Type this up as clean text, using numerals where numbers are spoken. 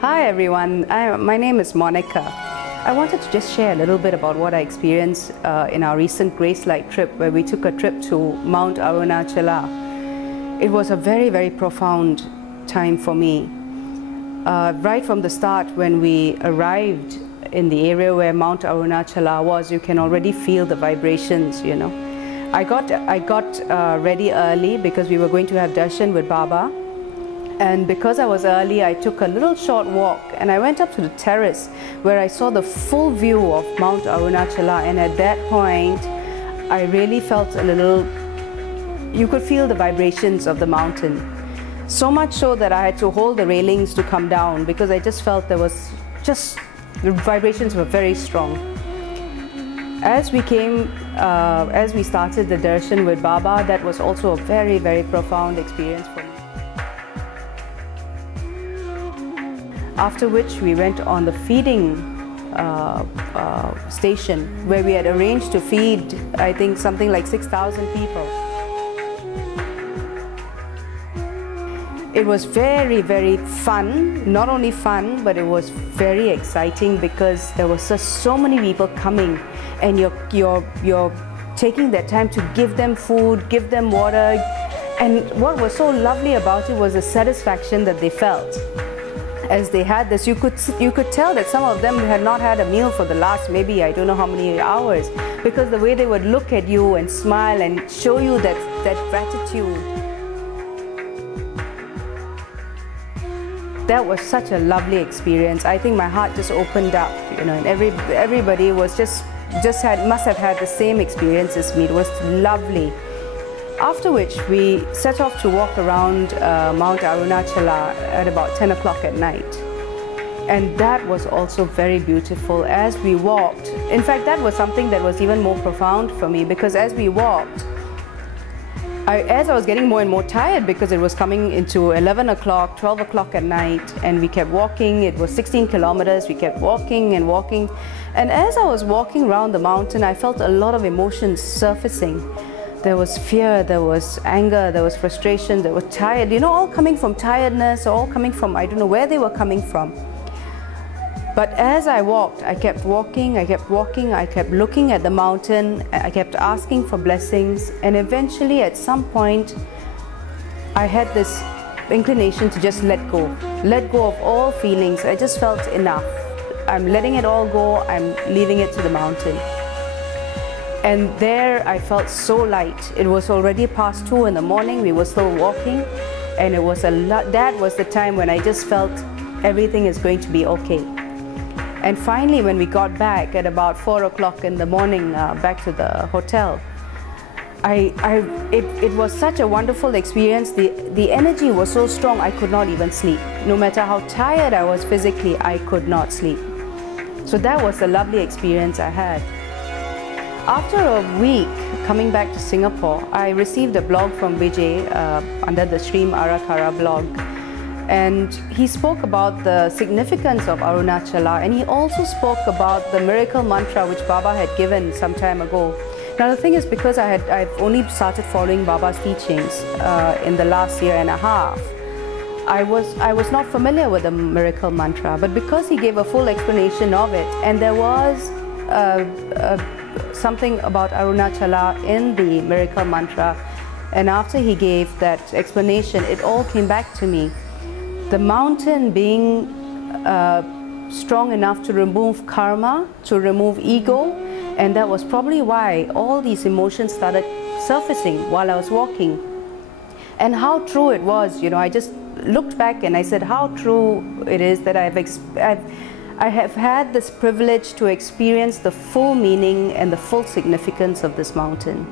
Hi everyone, my name is Monica. I wanted to just share a little bit about what I experienced in our recent Grace Light trip, where we took a trip to Mount Arunachala. It was a very, very profound time for me. Right from the start, when we arrived in the area where Mount Arunachala was, you can already feel the vibrations, you know. I got ready early because we were going to have darshan with Baba. And because I was early, I took a little short walk and I went up to the terrace where I saw the full view of Mount Arunachala. And at that point, I really felt a little, you could feel the vibrations of the mountain. So much so that I had to hold the railings to come down because I just felt the vibrations were very strong. As we started the darshan with Baba, that was also a very, very profound experience for me. After which we went on the feeding station where we had arranged to feed, I think, something like 6,000 people. It was very, very fun. Not only fun, but it was very exciting because there was just so many people coming, and you're taking that time to give them food, give them water. And what was so lovely about it was the satisfaction that they felt. As they had this, you could tell that some of them had not had a meal for the last, maybe I don't know how many hours, because the way they would look at you and smile and show you that gratitude. That was such a lovely experience. I think my heart just opened up, you know, and everybody was must have had the same experience as me. It was lovely. After which we set off to walk around Mount Arunachala at about 10 o'clock at night. And that was also very beautiful as we walked. In fact, that was something that was even more profound for me, because as we walked, as I was getting more and more tired because it was coming into 11 o'clock, 12 o'clock at night, and we kept walking. It was 16 kilometers. We kept walking and walking. And as I was walking around the mountain, I felt a lot of emotions surfacing. There was fear, there was anger, there was frustration, there was tired, you know, all coming from tiredness, all coming from, I don't know where they were coming from. But as I walked, I kept walking, I kept walking, I kept looking at the mountain, I kept asking for blessings, and eventually at some point, I had this inclination to just let go of all feelings. I just felt enough. I'm letting it all go, I'm leaving it to the mountain. And there I felt so light. It was already past 2 in the morning, we were still walking, and it was that was the time when I just felt everything is going to be okay. And finally, when we got back at about 4 o'clock in the morning, back to the hotel, it was such a wonderful experience. The energy was so strong I could not even sleep. No matter how tired I was physically, I could not sleep. So that was a lovely experience I had. After a week coming back to Singapore, I received a blog from Vijay under the Shreemarakara blog, and he spoke about the significance of Arunachala, and he also spoke about the miracle mantra which Baba had given some time ago. Now the thing is, because I've only started following Baba's teachings in the last year and a half, I was not familiar with the miracle mantra, but because he gave a full explanation of it, and there was something about Arunachala in the miracle mantra, and after he gave that explanation, it all came back to me. The mountain being strong enough to remove karma, to remove ego, and that was probably why all these emotions started surfacing while I was walking. And how true it was, you know, I just looked back and I said how true it is that I have had this privilege to experience the full meaning and the full significance of this mountain.